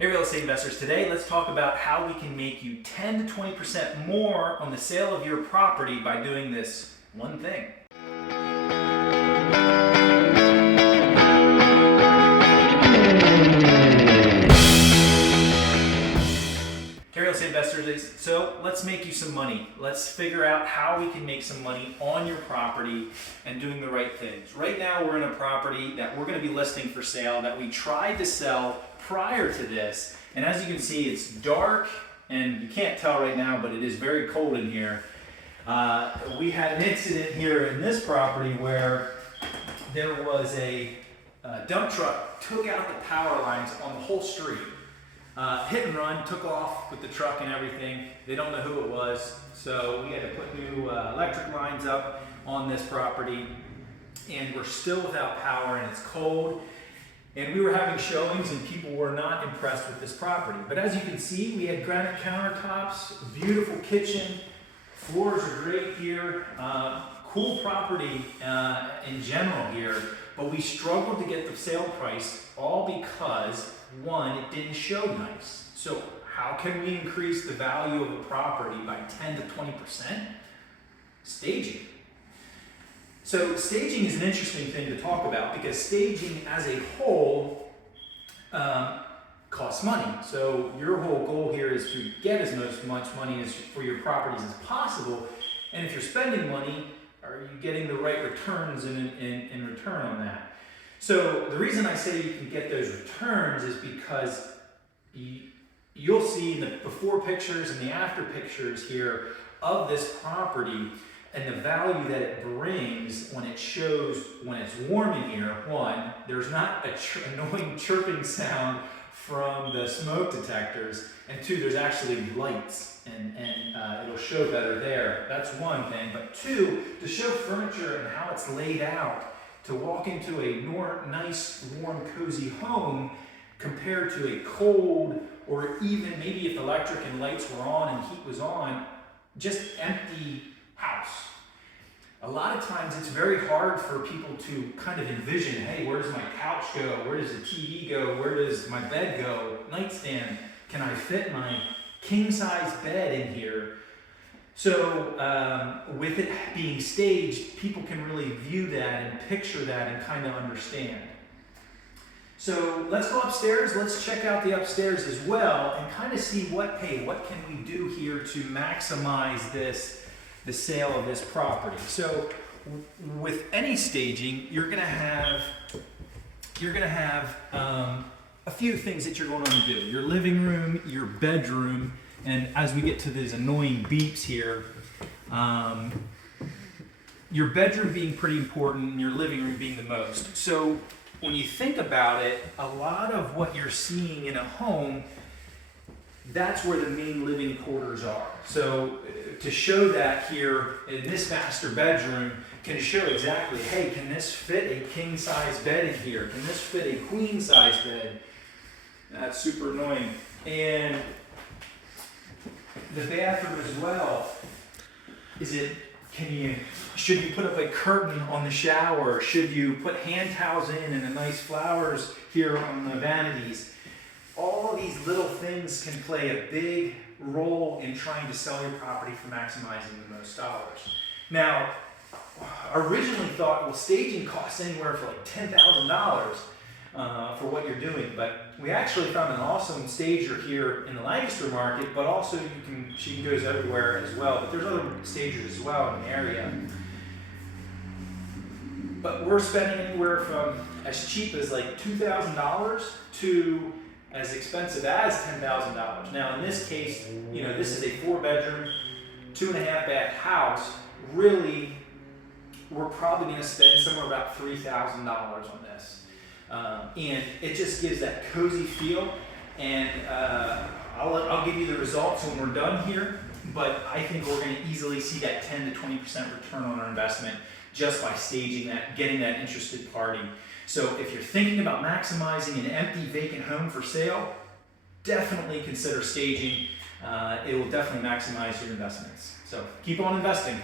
Hey real estate investors, today let's talk about how we can make you 10 to 20% more on the sale of your property by doing this one thing. Hey real estate investors, so let's make you some money. Let's figure out how we can make some money on your property and doing the right things. Right now we're in a property that we're going to be listing for sale that we tried to sell prior to this, and as you can see, it's dark and you can't tell right now, but it is very cold in here. We had an incident here in this property where there was a dump truck took out the power lines on the whole street. Hit and run, took off with the truck and everything. They don't know who it was, so we had to put new electric lines up on this property, and we're still without power and it's cold. And we were having showings and people were not impressed with this property. But as you can see, we had granite countertops, beautiful kitchen, floors are great here, cool property in general here, but we struggled to get the sale price all because, one, it didn't show nice. So how can we increase the value of a property by 10 to 20%? Staging. So staging is an interesting thing to talk about because staging as a whole costs money. So your whole goal here is to get as much money as for your properties as possible. And if you're spending money, are you getting the right returns in return on that? So the reason I say you can get those returns is because you'll see in the before pictures and the after pictures here of this property and the value that it brings when it shows when it's warm in here. One, there's not an annoying chirping sound from the smoke detectors, and two, there's actually lights and it'll show better there. That's one thing. But two, to show furniture and how it's laid out, to walk into a nice, warm, cozy home compared to a cold, or even maybe if the electric and lights were on and heat was on, just empty house. A lot of times it's very hard for people to kind of envision, hey, where does my couch go? Where does the TV go? Where does my bed go? Nightstand, can I fit my king size bed in here? So with it being staged, people can really view that and picture that and kind of understand. So let's go upstairs, let's check out the upstairs as well and kind of see what can we do here to maximize the sale of this property. So with any staging, you're gonna have a few things that you're going to do. Your living room, your bedroom, and as we get to these annoying beeps here, your bedroom being pretty important and your living room being the most. So when you think about it, a lot of what you're seeing in a home, that's where the main living quarters are. So to show that here in this master bedroom can show exactly, hey, can this fit a king size bed in here? Can this fit a queen size bed? That's super annoying. And the bathroom as well, should you put up a curtain on the shower? Should you put hand towels in and the nice flowers here on the vanities? All of these little things can play a big role in trying to sell your property for maximizing the most dollars. Now, I originally thought, well, staging costs anywhere for like $10,000 for what you're doing, but we actually found an awesome stager here in the Lancaster market, but also she goes everywhere as well, but there's other stagers as well in the area. But we're spending anywhere from as cheap as like $2,000 to as expensive as $10,000. Now in this case, this is a 4-bedroom, 2.5 bath house. Really, we're probably going to spend somewhere about $3,000 on this. And it just gives that cozy feel, and I'll give you the results when we're done here, but I think we're going to easily see that 10 to 20% return on our investment just by staging that, getting that interested party. So if you're thinking about maximizing an empty vacant home for sale, definitely consider staging. It will definitely maximize your investments. So keep on investing.